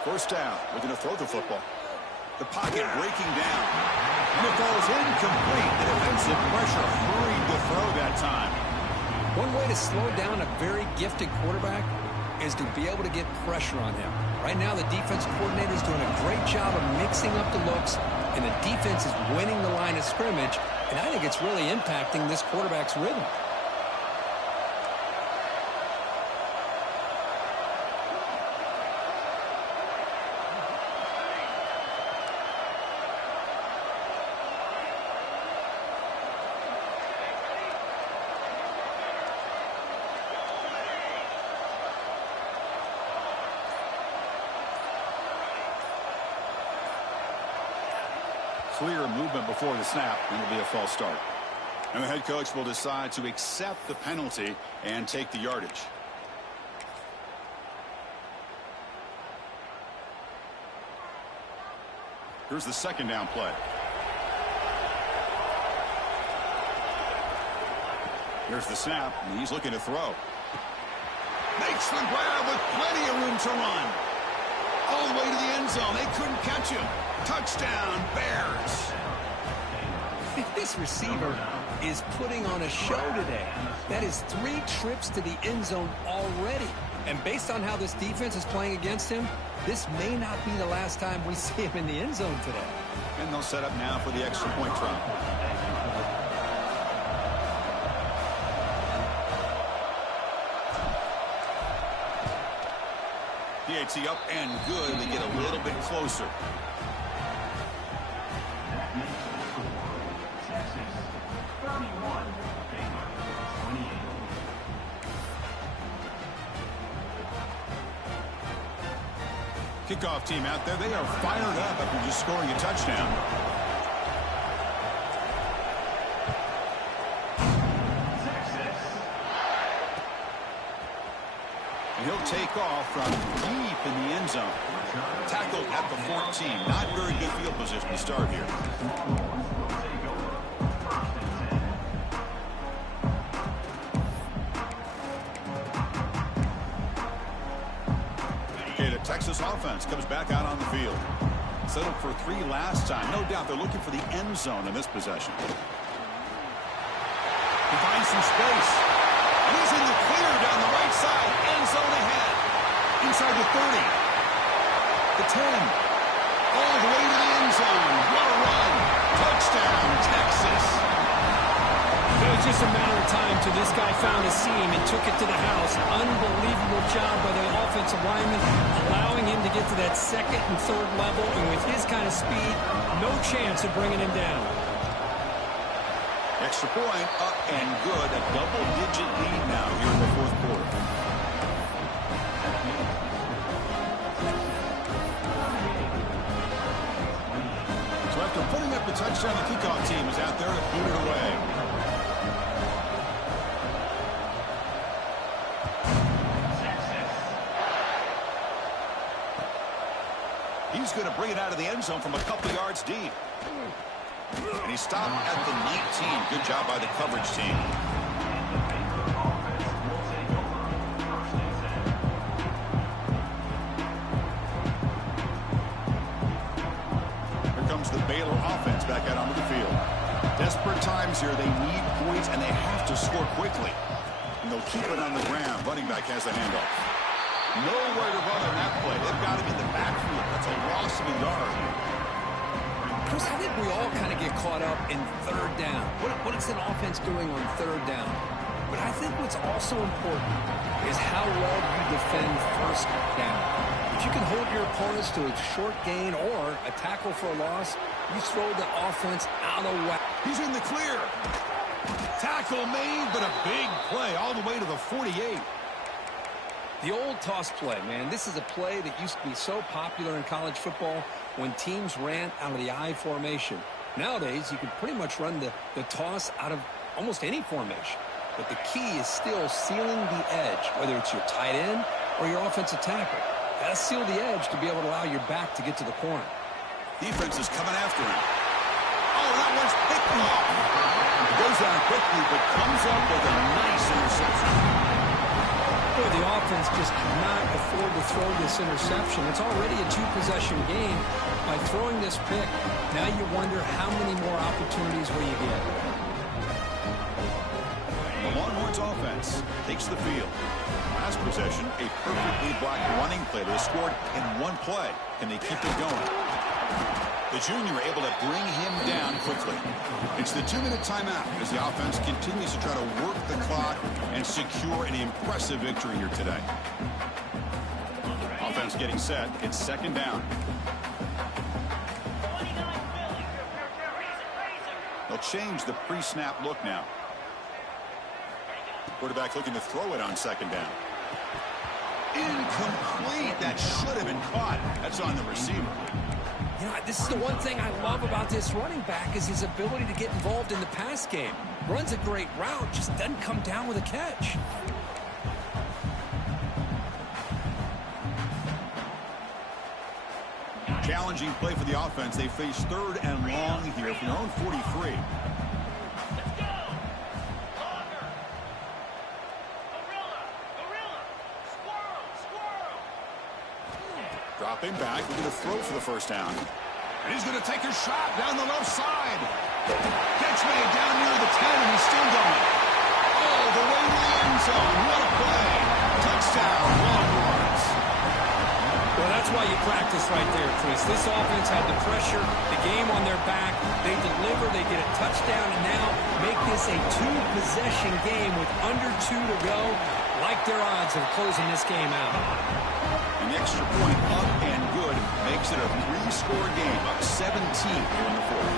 First down. We're going to throw the football. The pocket breaking down. And it falls incomplete. The defensive pressure hurried the throw that time. One way to slow down a very gifted quarterback is to be able to get pressure on him. Right now, the defense coordinator is doing a great job of mixing up the looks, and the defense is winning the line of scrimmage, and I think it's really impacting this quarterback's rhythm. Clear movement before the snap, and it'll be a false start. And the head coach will decide to accept the penalty and take the yardage. Here's the second down play. Here's the snap, and he's looking to throw. Makes the grab with plenty of room to run. All the way to the end zone. They couldn't catch him. Touchdown, Bears. This receiver is putting on a show today. That is 3 trips to the end zone already. And based on how this defense is playing against him, this may not be the last time we see him in the end zone today. And they'll set up now for the extra point try. PAT up and good. They get a little bit closer. Kickoff team out there. They are fired up after just scoring a touchdown. And he'll take off from deep in the end zone. Tackled at the 14. Not very good field position to start here. Okay, the Texas offense comes back out on the field. Settled for 3 last time. No doubt they're looking for the end zone in this possession. He finds some space. And he's in the clear down the right side. End zone ahead. Inside the 30. The 10. All the way to the end zone. What a run. Touchdown, Texas. It was just a matter of time till this guy found a seam and took it to the house. Unbelievable job by the offensive lineman, allowing him to get to that second and third level. And with his kind of speed, no chance of bringing him down. Extra point, up and good. A double-digit lead now here in the fourth quarter. So after putting up the touchdown, the kickoff team is out there to boot it away. He's going to bring it out of the end zone from a couple yards deep. And he stopped at the 19. Good job by the coverage team. Here comes the Baylor offense back out onto the field. Desperate times here. They need points, and they have to score quickly. And they'll keep it on the ground. Running back has the handoff. Nowhere to run on that play. They've got him in the backfield. That's a loss of a yard. Chris, I think we all kind of get caught up in third down. What is an offense doing on third down? But I think what's also important is how well you defend first down. If you can hold your opponents to a short gain or a tackle for a loss, you throw the offense out of whack. He's in the clear. Tackle made, but a big play all the way to the 48. The old toss play, man. This is a play that used to be so popular in college football when teams ran out of the I formation. Nowadays, you can pretty much run the toss out of almost any formation. But the key is still sealing the edge, whether it's your tight end or your offensive tackle. Got to seal the edge to be able to allow your back to get to the corner. Defense is coming after him. Oh, that one's picked off. It goes down quickly, but comes up with a nice interception. Boy, the offense just cannot afford to throw this interception. It's already a two-possession game. By throwing this pick, now you wonder how many more opportunities will you get. The Longhorns offense takes the field. Last possession, a perfectly blocked running play that was scored in one play. Can they keep it going? The junior able to bring him down quickly. It's the 2-minute timeout as the offense continues to try to work the clock and secure an impressive victory here today. Offense getting set. It's second down. They'll change the pre-snap look now. Quarterback looking to throw it on second down. Incomplete. That should have been caught. That's on the receiver. You know, this is the one thing I love about this running back is his ability to get involved in the pass game. Runs a great route, just doesn't come down with a catch. Challenging play for the offense. They face third and long here from their own 43. Dropping back, we're going to throw for the first down. And he's going to take a shot down the left side. Catch made down near the 10, and he's still going. Oh, the way to the end zone. What a play. Touchdown, Longhorns. Well, that's why you practice right there, Chris. This offense had the pressure, the game on their back. They deliver, they get a touchdown, and now make this a two-possession game with under 2 to go. Like their odds of closing this game out. An extra point up and good makes it a 3-score game, up 17 here in the fourth.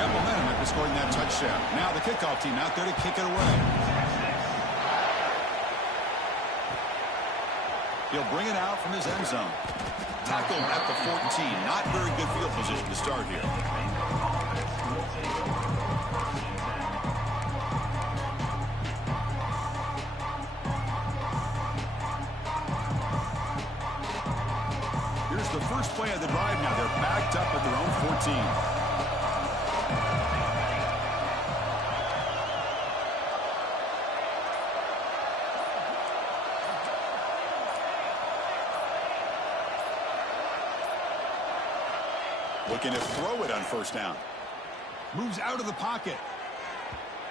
Got momentum after scoring that touchdown. Now the kickoff team out there to kick it away. He'll bring it out from his end zone. Tackle at the 14. Not very good field position to start here. Here's the first play of the drive now. They're backed up at their own 14. Looking to throw it on first down. Moves out of the pocket.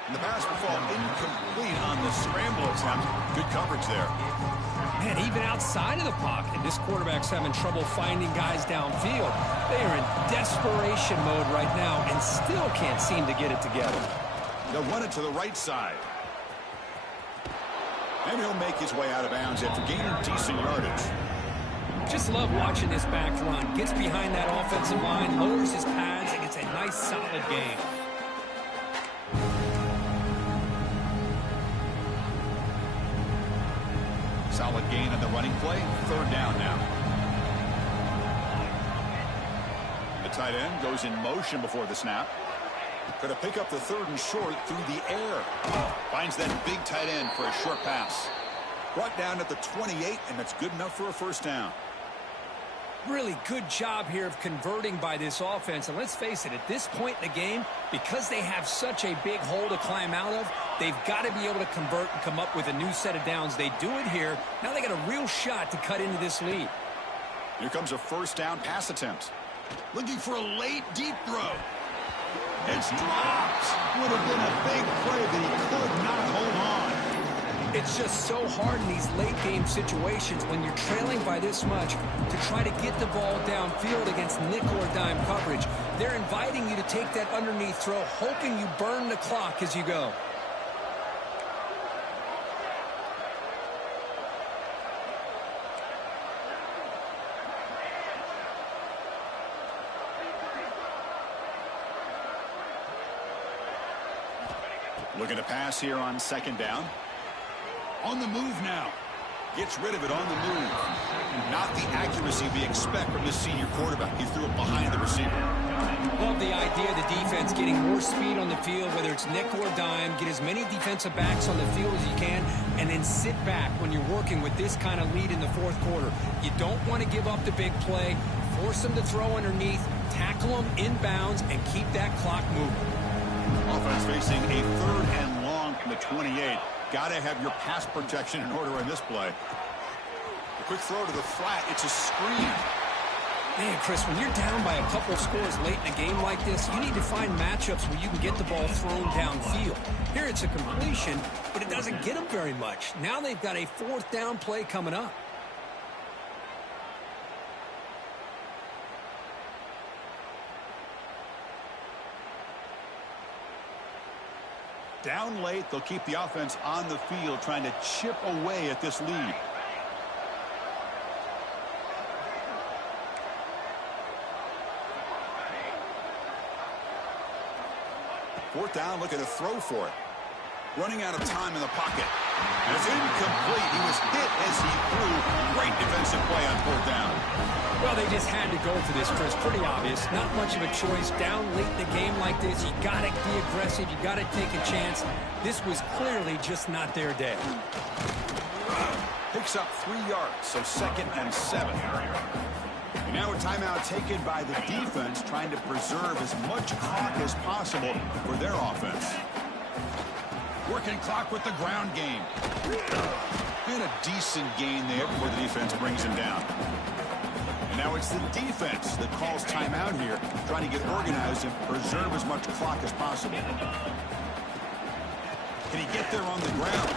And the pass will fall incomplete on the scramble attempt. Good coverage there. Man, even outside of the pocket, this quarterback's having trouble finding guys downfield. They are in desperation mode right now and still can't seem to get it together. They'll run it to the right side. And he'll make his way out of bounds after gaining decent yardage. Just love watching this back run. Gets behind that offensive line, lowers his pads, and gets a nice, solid gain. Solid gain on the running play. Third down now. The tight end goes in motion before the snap. Going to pick up the third and short through the air. Finds that big tight end for a short pass. Brought down at the 28, and that's good enough for a first down. Really good job here of converting by this offense. And let's face it, at this point in the game, because they have such a big hole to climb out of, they've got to be able to convert and come up with a new set of downs. They do it here. Now they got a real shot to cut into this lead. Here comes a first down pass attempt. Looking for a late deep throw. It's dropped. Would have been a big play, but he could not hold on. It's just so hard in these late-game situations when you're trailing by this much to try to get the ball downfield against nickel or dime coverage. They're inviting you to take that underneath throw, hoping you burn the clock as you go. Looking to pass here on second down. On the move now. Gets rid of it on the move. Not the accuracy we expect from the senior quarterback. He threw it behind the receiver. Love the idea of the defense getting more speed on the field, whether it's nickel or dime, get as many defensive backs on the field as you can, and then sit back when you're working with this kind of lead in the fourth quarter. You don't want to give up the big play, force them to throw underneath, tackle them inbounds, and keep that clock moving. Offense facing a 3rd and long from the 28. Got to have your pass protection in order in this play. A quick throw to the flat. It's a screen. Man, Chris, when you're down by a couple scores late in a game like this, you need to find matchups where you can get the ball thrown downfield. Here it's a completion, but it doesn't get them very much. Now they've got a 4th down play coming up. Down late, they'll keep the offense on the field trying to chip away at this lead. Fourth down, looking to throw for it. Running out of time in the pocket. And it's incomplete. He was hit as he threw. Great defensive play on 4th down. Well, they just had to go for this, Chris. Pretty obvious. Not much of a choice. Down late in the game like this, you got to be aggressive. You got to take a chance. This was clearly just not their day. Picks up 3 yards, so 2nd and 7. And now a timeout taken by the defense, trying to preserve as much clock as possible for their offense. Working clock with the ground game. And a decent gain there before the defense brings him down. And now it's the defense that calls timeout here, trying to get organized and preserve as much clock as possible. Can he get there on the ground?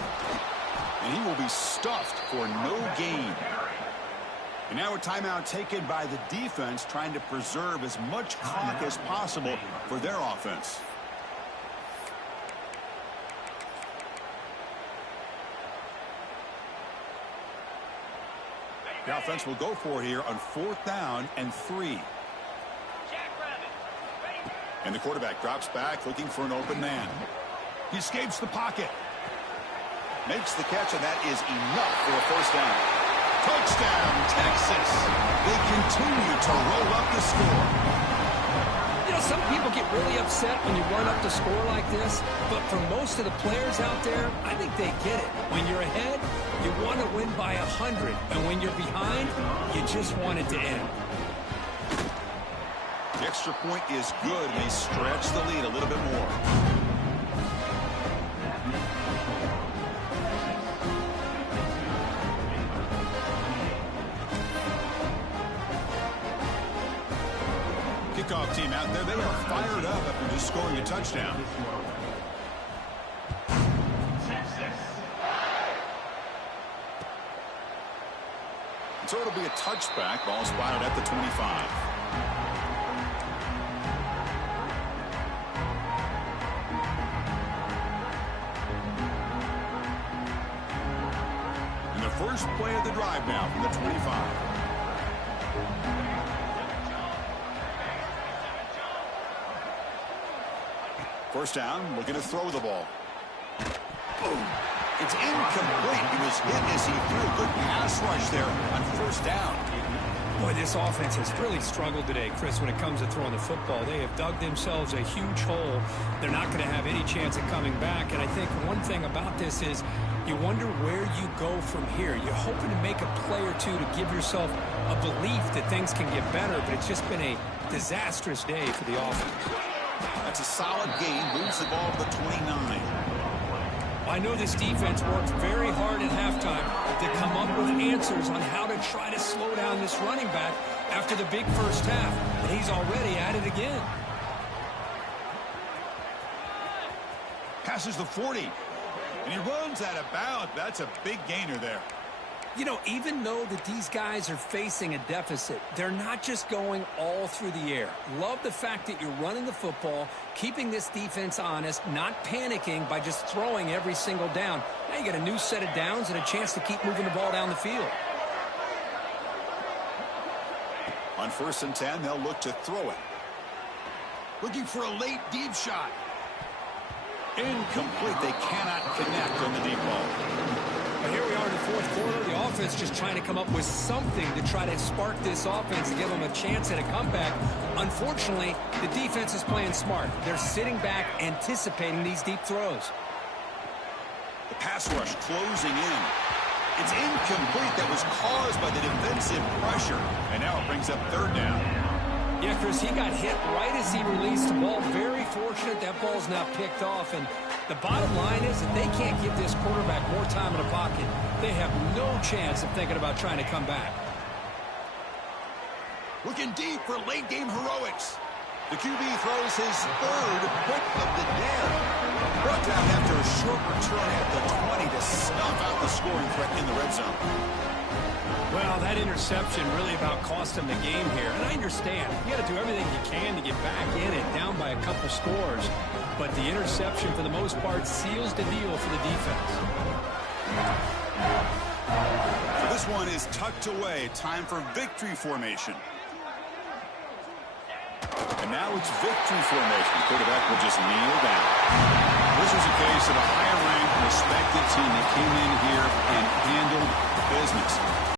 And he will be stuffed for no gain. And now a timeout taken by the defense, trying to preserve as much clock as possible for their offense. The offense will go for it here on 4th down and 3. And the quarterback drops back, looking for an open man. He escapes the pocket. Makes the catch, and that is enough for a 1st down. Touchdown, Texas. They continue to roll up the score. You know, some people get really upset when you run up the score like this, but for most of the players out there, I think they get it. When you're ahead, you want to win by 100, and when you're behind, you just want it to end. The extra point is good, and they stretch the lead a little bit more. Kickoff team out there, they are fired up after just scoring a touchdown. So it'll be a touchback. Ball spotted at the 25. And the first play of the drive now from the 25. First down, looking to throw the ball. Boom. It's incomplete. He was hit as he threw. Good pass rush there on 1st down. Boy, this offense has really struggled today, Chris, when it comes to throwing the football. They have dug themselves a huge hole. They're not going to have any chance at coming back. And I think one thing about this is you wonder where you go from here. You're hoping to make a play or two to give yourself a belief that things can get better, but it's just been a disastrous day for the offense. That's a solid gain. Moves the ball to the 29. I know this defense worked very hard at halftime to come up with answers on how to try to slow down this running back after the big first half. And he's already at it again. Passes the 40. And he runs out of bounds. That's a big gainer there. You know, even though that these guys are facing a deficit, they're not just going all through the air. Love the fact that you're running the football, keeping this defense honest, not panicking by just throwing every single down. Now you got a new set of downs and a chance to keep moving the ball down the field. On 1st and 10, they'll look to throw it. Looking for a late deep shot. Incomplete. They cannot connect on the deep ball. Well, here we are in the fourth quarter. The offense just trying to come up with something to try to spark this offense and give them a chance at a comeback. Unfortunately, the defense is playing smart. They're sitting back, anticipating these deep throws. The pass rush closing in. It's incomplete. That was caused by the defensive pressure. And now it brings up third down. Yeah, Chris, he got hit right as he released the ball. Very fortunate that ball's not picked off. And the bottom line is that they can't give this quarterback more time in the pocket. They have no chance of thinking about trying to come back. Looking deep for late-game heroics. The QB throws his third pick of the day. Brought down after a short return at the 20 to snuff out the scoring threat in the red zone. Well, that interception really about cost him the game here. And I understand. You got to do everything you can to get back in it, down by a couple scores. But the interception, for the most part, seals the deal for the defense. So this one is tucked away. Time for victory formation. And now it's victory formation. The quarterback will just kneel down. This was a case of a higher-ranked, respected team that came in here and handled business.